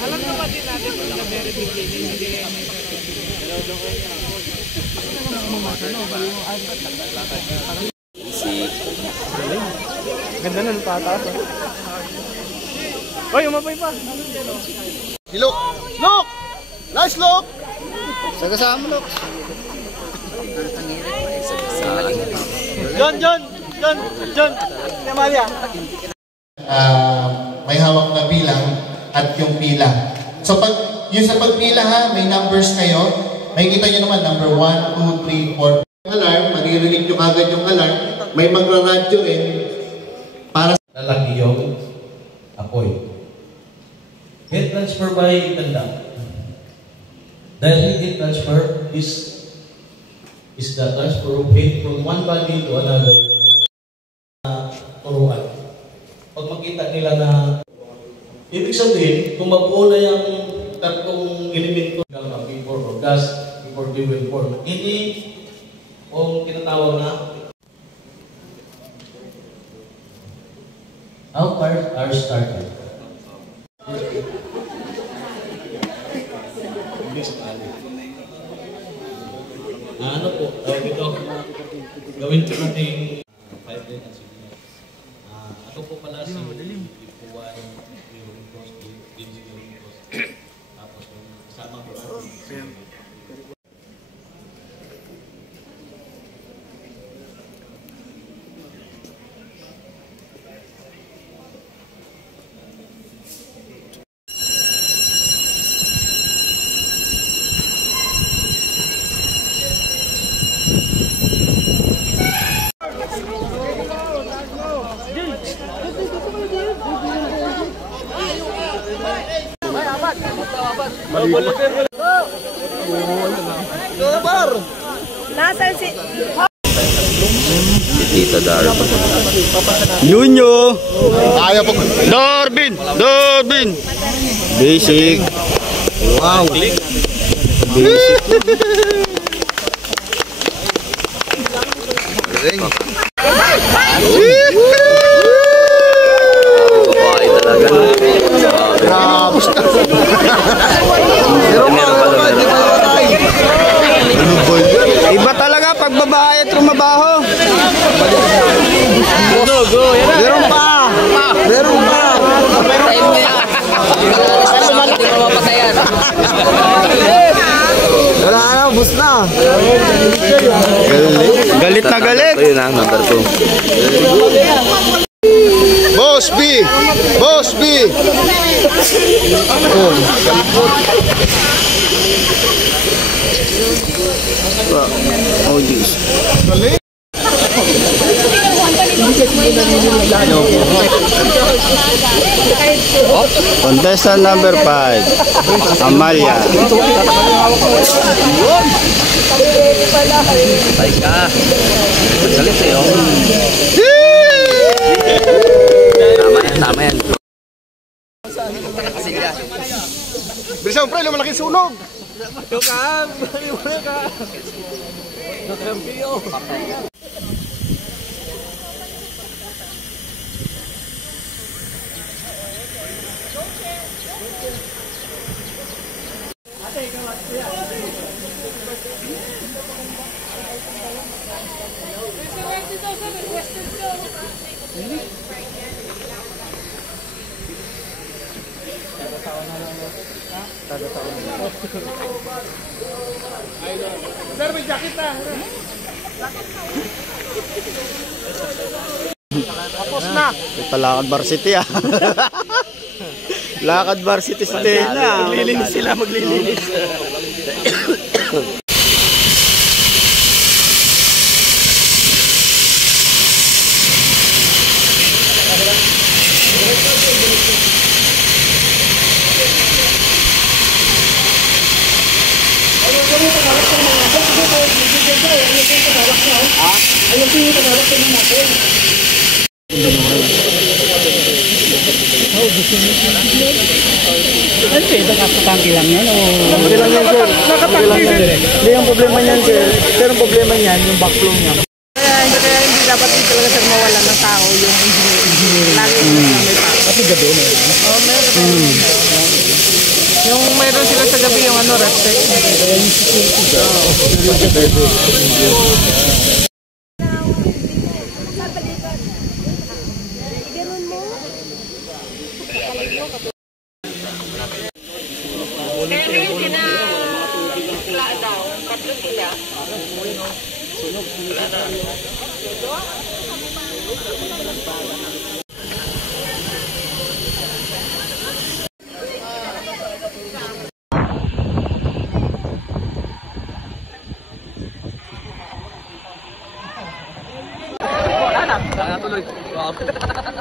Alam naman din natin kung na very beginning. Ganda na, tataas. Oy, umapay pa. Look! Look! Nice look! Sagasama look! John! Namalia! May hawak na bilang at yung pila. So pag yung sa pagpila ha, may numbers kayo. Makikita nyo naman number 1, 2, 3, 4. Alarm, maririnig nyo kagad yung alarm. May magra-radyo rin para sa lalaki yung apoy. Heat transfer by itanda. Dahil heat transfer is the transfer of heat from one body to another turuan. Pag makita nila na ibig sabihin, kung mabuo na yung tatlong elemento ng vapor or gas before they will form, hindi o tinatawag na how fires are started. Ano po, ito, gawin po natin 5 days at 6 days. Ako po pala si Ipuan, Ironicos, Dinsi Ironicos, tapos yung kasama ko natin. Nasaan si Tita Dar. Yunyo. ayaw po. Dorbin. Basic. Wow. Basic. Babae talaga. Iba talaga pag babae at trumabaho. Meron pa. time mo yan? Hindi mo mapatayan. Wala na, bus na. Galit na galit. Ito yun ang number 2. Boss B! Oh, jeez. Contestant number 5, Amalia. Patay ka. Galit sa'yo. Tama yan. Bilisan mo pre, lumalaking sunog. Tukan! Maliwala ka! Nakampiyo! Sir, may jacket na. Tapos na. Ito lakad varsity ah. Lakad varsity na. Maglilinis sila, maglilinis. Ano ito? Nakatangki lang yan o? Nakatangki lang yan, sir. Nakatangki, sir. Hindi yung problema niyan, sir. Pero ang problema niyan, yung backflow niya. Kaya hindi dapat din talaga sir mawalan ng tao yung engineer. Lagi may tao. Kasi gabi na yun. Oo, meron. Yung mayroon sila sa gabi yung ano, respect. Tuloy.